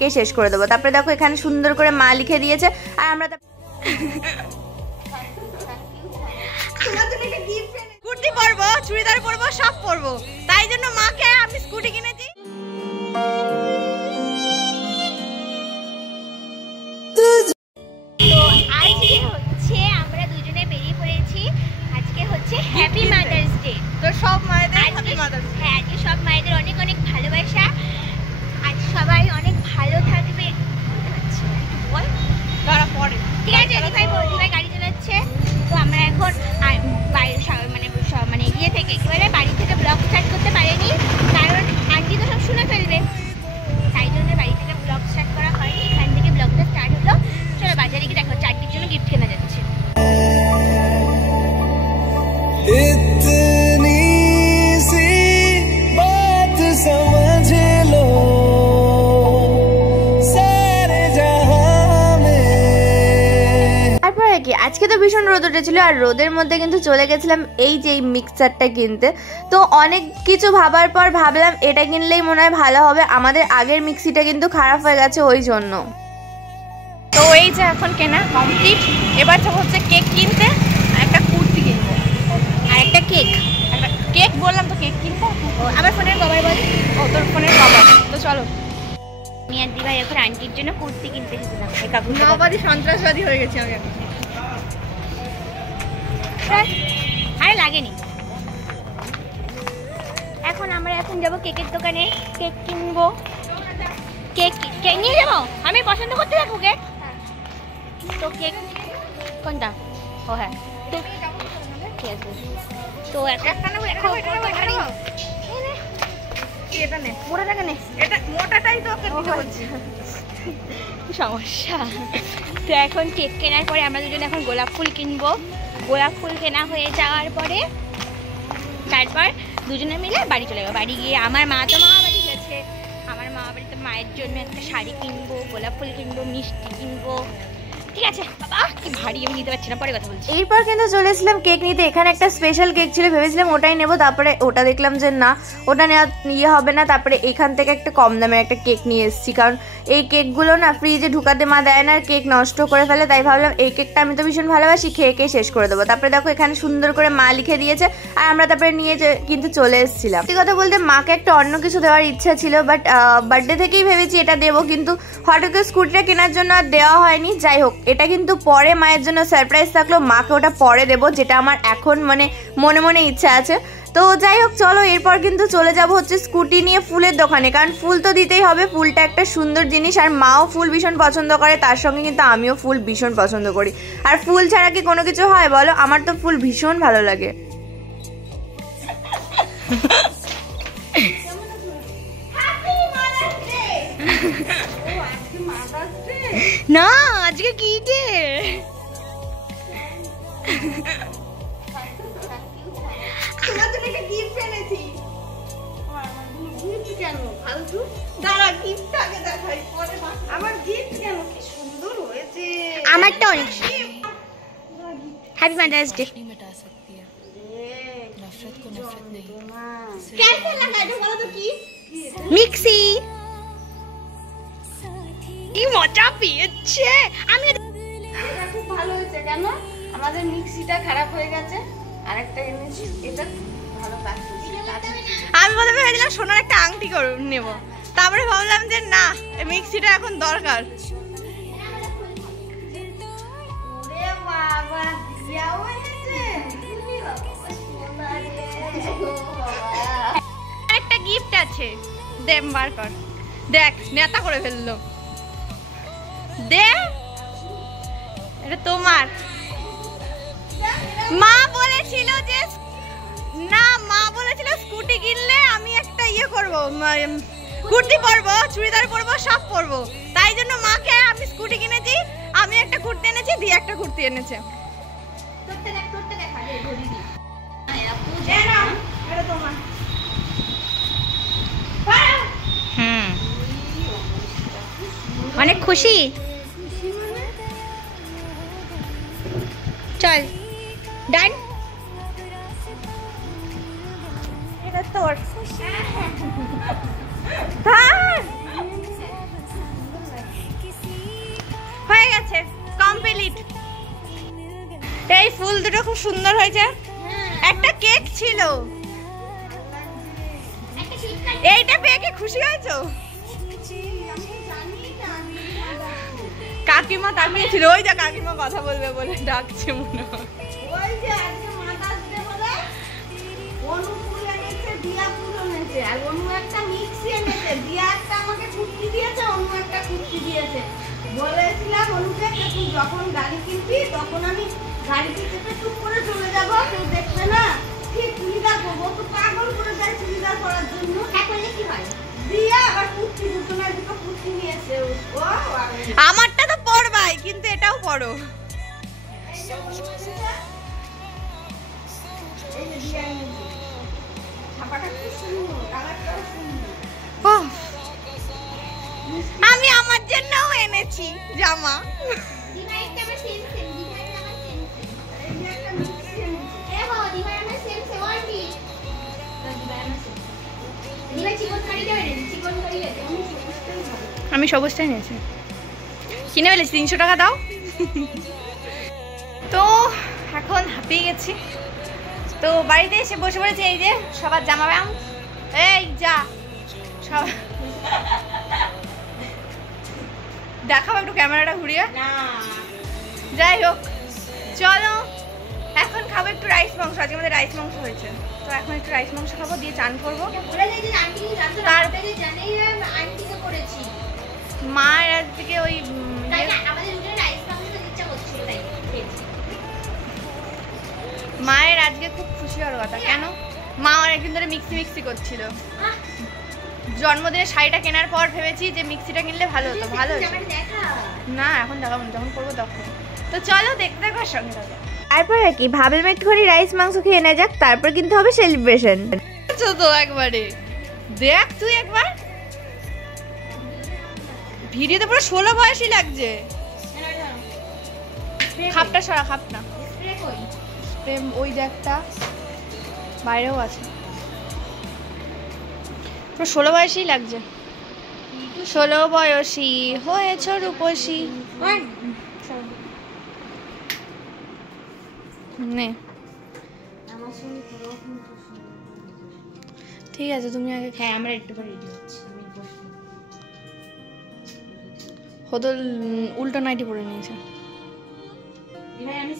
খেয়ে শেষ করে দেবো। তারপরে দেখো এখানে সুন্দর করে মা লিখে দিয়েছে আর আমরা কুর্তি পরবো, চুড়িদার পরবো, সব পরবো, তাই জন্য মাকে আমি স্কুটি কিনেছি। তো আজকে হচ্ছে আমরা দুজনে বেরিয়ে পড়েছি। আজকে হচ্ছে হ্যাপি মাদার্স ডে। তো সব মায়েদের হ্যাপি মাদার্স ডে। হ্যাঁ, আজকে সব মায়েদের অনেক অনেক ভালোবাসা। আজ সবাই অনেক ভালো থাকবে। ঠিক আছে, দিদিভাই গাড়ি চালাচ্ছে। তো আমরা এখন মানে ইয়ে থেকে একেবারে বাড়ি থেকে ব্লগ স্টার্ট করতে পারিনি, কারণ আন্টি তো সব শুনে ফেলবে, তাই জন্য বাড়ি থেকে ব্লগ স্টার্ট করা হয়নি। এখান থেকে ব্লগটা স্টার্ট হলো। চলো বাজারে গিয়ে দেখো চারটির জন্য গিফট কেনা যাচ্ছে। আজকে তো ভীষণ রোদ উঠেছিল আর রোদের মধ্যে কিন্তু চলে গেছিলাম এই যে মিক্সারটা কিনতে। তো অনেক কিছু ভাবার পর ভাবলাম এটা কিনলেই মনে হয় ভালো হবে। আমাদের আগের মিক্সিটা কিন্তু খারাপ হয়ে গেছে ওই জন্য। তো এই যে এখন কেনা কমপ্লিট। এবার তো হচ্ছে কেক কিনতে, একটা কুর্তি কিনবো আর একটা কেক বললাম তো কেক কিনবো। আবার ফোনের কভার বল। ও তোর ফোনের কভার। তো চলো আমি আর দিভাই এখন আন্টির জন্য কুর্তি কিনতে এসেছিলাম। নবাদী সন্ত্রাসবাদী হয়ে গেছি আমি। আরে লাগেনি। এখন আমরা যাবো কেকের দোকানে, কেক কিনবো। কেক নিয়ে যাবো, আমি পছন্দ করতে থাকবো কেক। তো কেক কোনটা? ও হ্যাঁ, ঠিক আছে। তো একটা সমস্যা। তো এখন কেক কেনার পরে আমরা দুজন এখন গোলাপ ফুল কিনবো। গোলাপ ফুল কেনা হয়ে যাওয়ার পরে তারপর দুজনে মিলে বাড়ি চলে যাবো। বাড়ি গিয়ে আমার মা তো মামা বাড়ি গেছে, আমার মামা বাড়িতে মায়ের জন্য একটা শাড়ি কিনবো, গোলাপ ফুল কিনবো, মিষ্টি কিনবো। ঠিক আছে বাবা, কি ভারী, আমি নিতে পারছি না, পরে কথা বলছি। এরপর কিন্তু চলে এসেছিলাম কেক নিতে। এখানে একটা স্পেশাল কেক ছিল, ভেবেছিলাম ওটাই নেবো, তারপরে ওটা দেখলাম যে না ওটা নেওয়া ইয়ে হবে না। তারপরে এখান থেকে একটা কম দামের একটা কেক নিয়ে এসেছি, কারণ এই কেকগুলো না ফ্রিজে ঢুকাতে মা দেয় না আর কেক নষ্ট করে ফেলে। তাই ভাবলাম এই কেকটা আমি তো ভীষণ ভালোবাসি, খেয়ে শেষ করে দেবো। তারপরে দেখো এখানে সুন্দর করে মা লিখে দিয়েছে আর আমরা তারপরে নিয়ে কিন্তু চলে এসেছিলাম। সত্যি কথা বলতে মাকে একটা অন্য কিছু দেওয়ার ইচ্ছা ছিল, বাট বার্থডে থেকেই ভেবেছি এটা দেবো, কিন্তু হঠাৎ করে স্কুটিটা কেনার জন্য আর দেওয়া হয়নি। যাই হোক, এটা কিন্তু পরে মায়ের জন্য সারপ্রাইজ থাকলো, মাকে ওটা পরে দেবো, যেটা আমার এখন মানে মনে মনে ইচ্ছা আছে। তো যাই হোক চলো, এরপর কিন্তু চলে যাব হচ্ছে স্কুটি নিয়ে ফুলের দোকানে, কারণ ফুল তো দিতেই হবে, ফুলটা একটা সুন্দর জিনিস। আর মাও ফুল ভীষণ পছন্দ করে, তার সঙ্গে কিন্তু আমিও ফুল ভীষণ পছন্দ করি। আর ফুল ছাড়া কি কোনো কিছু হয় বলো? আমার তো ফুল ভীষণ ভালো লাগে। না আজকে কি ডে? তোমার জন্য একটা গিফট এনেছি। গিফট কেন ফালতু? দাঁড়া, গিফট আগে দেখাই, পরে আমার গিফট কেন কি সুন্দর হয়েছে। আমারটা অনেক হ্যাপি মাদার্স ডে। नफरत को नफरत नहीं। कैसे लगा जो बोलो तो की मिक्सी কি মজা পেয়েছে। আমি খুব ভালো হয়েছে। কেন আমাদের মিক্সিটা খারাপ হয়ে গেছে, আরেকটা এনেছি, এটা ভালো কাজ করছে। আমি প্রথমে ভেবেছিলাম সোনার একটা আংটি করে নেব, তারপরে ভাবলাম যে না, মিক্সিটা এখন দরকার। ওরে বাবা, দিয়াও এনেছে। একটা গিফট আছে, দে বার কর, দেখ নেতা করে ফেললো। দে, এটা তোমার। মা বলেছিল যে না, মা বলেছিল স্কুটি কিনলে আমি একটা ইয়ে করবো, কুর্তি পরবো, চুড়িদার পরবো, সব পরবো, তাই জন্য মাকে আমি স্কুটি কিনেছি। আমি একটা কুর্তি এনেছি, দিয়ে একটা কুর্তি এনেছে। অনেক খুশি। চল ডান। এটা তোর। হয়ে গেছে, কমপ্লিট। এই ফুল দুটো খুব সুন্দর হয়েছে। একটা কেক ছিল, এইটা পেয়ে কি খুশি হয়েছো? কাকিমা তাকিয়েছিল, ওই যে কাকিমা কথা বলবে বলে ডাকছে মনে হয়। ওই যে আজকে মাদার্স ডে বলে অনু ফুল এনেছে, দিয়া ফুল এনেছে, আর অনু একটা মিক্সি এনেছে। দিয়া একটা আমাকে কুর্তি দিয়েছে, অনু একটা কুর্তি দিয়েছে। বলেছিলাম অনুকে তুই যখন গাড়ি কিনবি তখন আমি গাড়িতে চেপে টুক করে চলে যাব, কেউ দেখবে না, ঠিক চুড়িদার করবো। তো পাগল করে যায় চুড়িদার করার জন্য। এখন কি হয়, দিয়া আবার কুর্তি দুটো না দুটো কুর্তি নিয়েছে। ও আমারটা তো পরবাই, কিন্তু এটাও পরো। আমি আমার জন্যও এনেছি জামা। আমি সবুজটাই নিয়েছি, কিনে ফেলেছি। 300 টাকা দাও। তো এখন হাঁপিয়ে গেছি, তো বাড়িতে এসে বসে পড়েছি। এই যে সবার জামা প্যান্ট, এই যা সব দেখাবো একটু ক্যামেরাটা ঘুরিয়ে। যাই হোক, চলো এখন খাবো একটু রাইস মাংস। আজকে আমাদের রাইস মাংস হয়েছে, তো এখন একটু রাইস মাংস খাবো, দিয়ে চান করবো। মায়ের আজকে ওই মায়ের আজকে খুব খুশি হওয়ার কথা। কেন? মা অনেকদিন ধরে মিক্সি করছিল। জন্মদিনের শাড়িটা কেনার পর ভেবেছি যে মিক্সিটা কিনলে ভালো হতো। ভালো হয়েছে না, এখন দেখাবো যখন করবো তখন। তো চলো দেখতে থাকো, সঙ্গে থাকো। তারপর আর কি ভাবলাম একটুখানি রাইস মাংস খেয়ে নেওয়া যাক, তারপর কিন্তু হবে সেলিব্রেশন। তো একবারে দেখ তুই একবার, ভিডিওতে পুরো 16 বয়সী লাগছে। খাপটা সরা, খাপটা ওই যে একটা বাইরেও আছে, পুরো 16 বয়সী লাগছে। 16 বয়সী হয়েছ রূপসী। নে ঠিক আছে, তুমি আগে। হ্যাঁ আমরা একটু করে রেডি হচ্ছি। হদল উল্টো নাইটি পরে নিয়েছে। আমি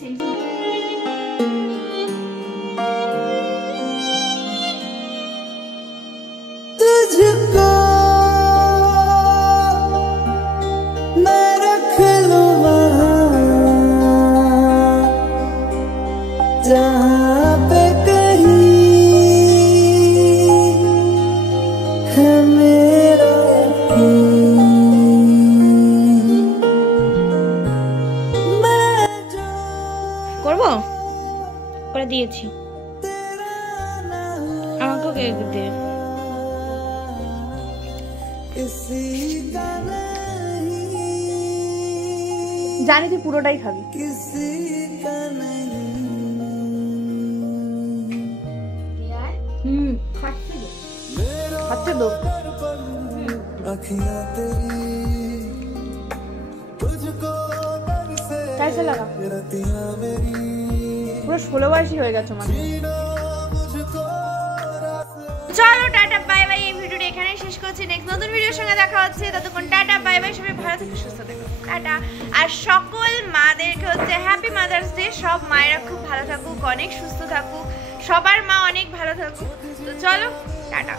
तुझको मैं रख लूं वहाँ जहाँ पे कहीं है मेरा করবো করে দিয়েছি, আমাকেও কেক দে। জানি তুই পুরোটাই খাবি। খাচ্ছে তো कैसे लगा? পুরো 16 বয়সী হয়ে গেছে মানে। চলো টাটা বাই বাই, এই ভিডিওটা এখানেই শেষ করছি। নেক্সট নতুন ভিডিওর সঙ্গে দেখা হচ্ছে, ততক্ষণ টাটা বাই বাই, সবাই ভালো থেকো, সুস্থ থেকো, টাটা। আর সকল মাদেরকে হচ্ছে হ্যাপি মাদার্স ডে। সব মায়েরা খুব ভালো থাকুক, অনেক সুস্থ থাকুক, সবার মা অনেক ভালো থাকুক। তো চলো টাটা।